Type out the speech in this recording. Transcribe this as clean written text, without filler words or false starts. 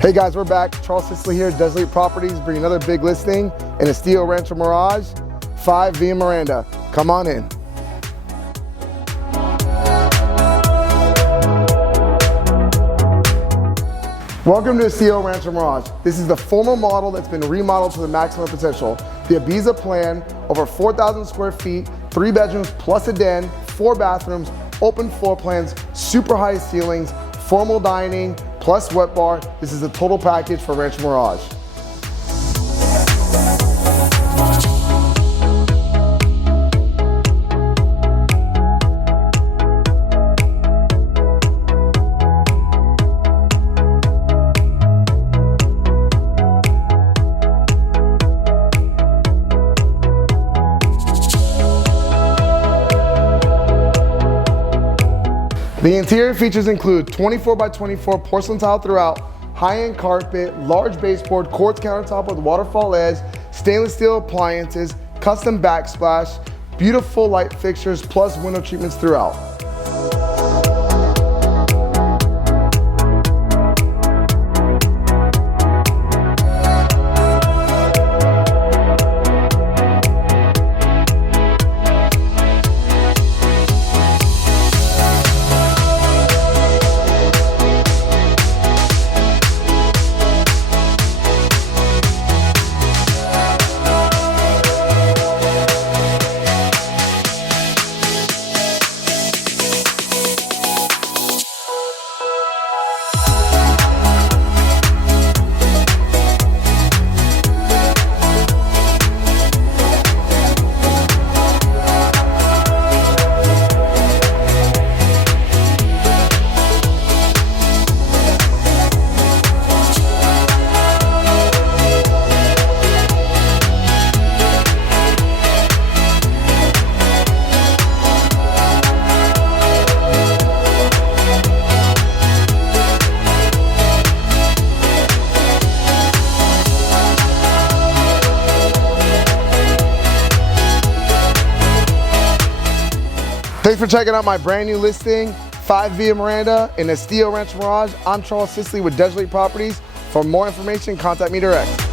Hey guys, we're back. Charles Scicli here, Desert Properties, bringing another big listing in Estilo Rancho Mirage, 5 via Merenda. Come on in. Welcome to Estilo Rancho Mirage. This is the former model that's been remodeled to the maximum potential. The Ibiza plan, over 4,000 square feet, 3 bedrooms plus a den, 4 bathrooms, open floor plans, super high ceilings, formal dining, plus wet bar. This is a total package for Rancho Mirage. The interior features include 24 by 24 porcelain tile throughout, high-end carpet, large baseboard, quartz countertop with waterfall edge, stainless steel appliances, custom backsplash, beautiful light fixtures, plus window treatments throughout. Thanks for checking out my brand new listing, 5 via Merenda in Estilo Rancho Mirage. I'm Charles Scicli with Desert Properties. For more information, contact me direct.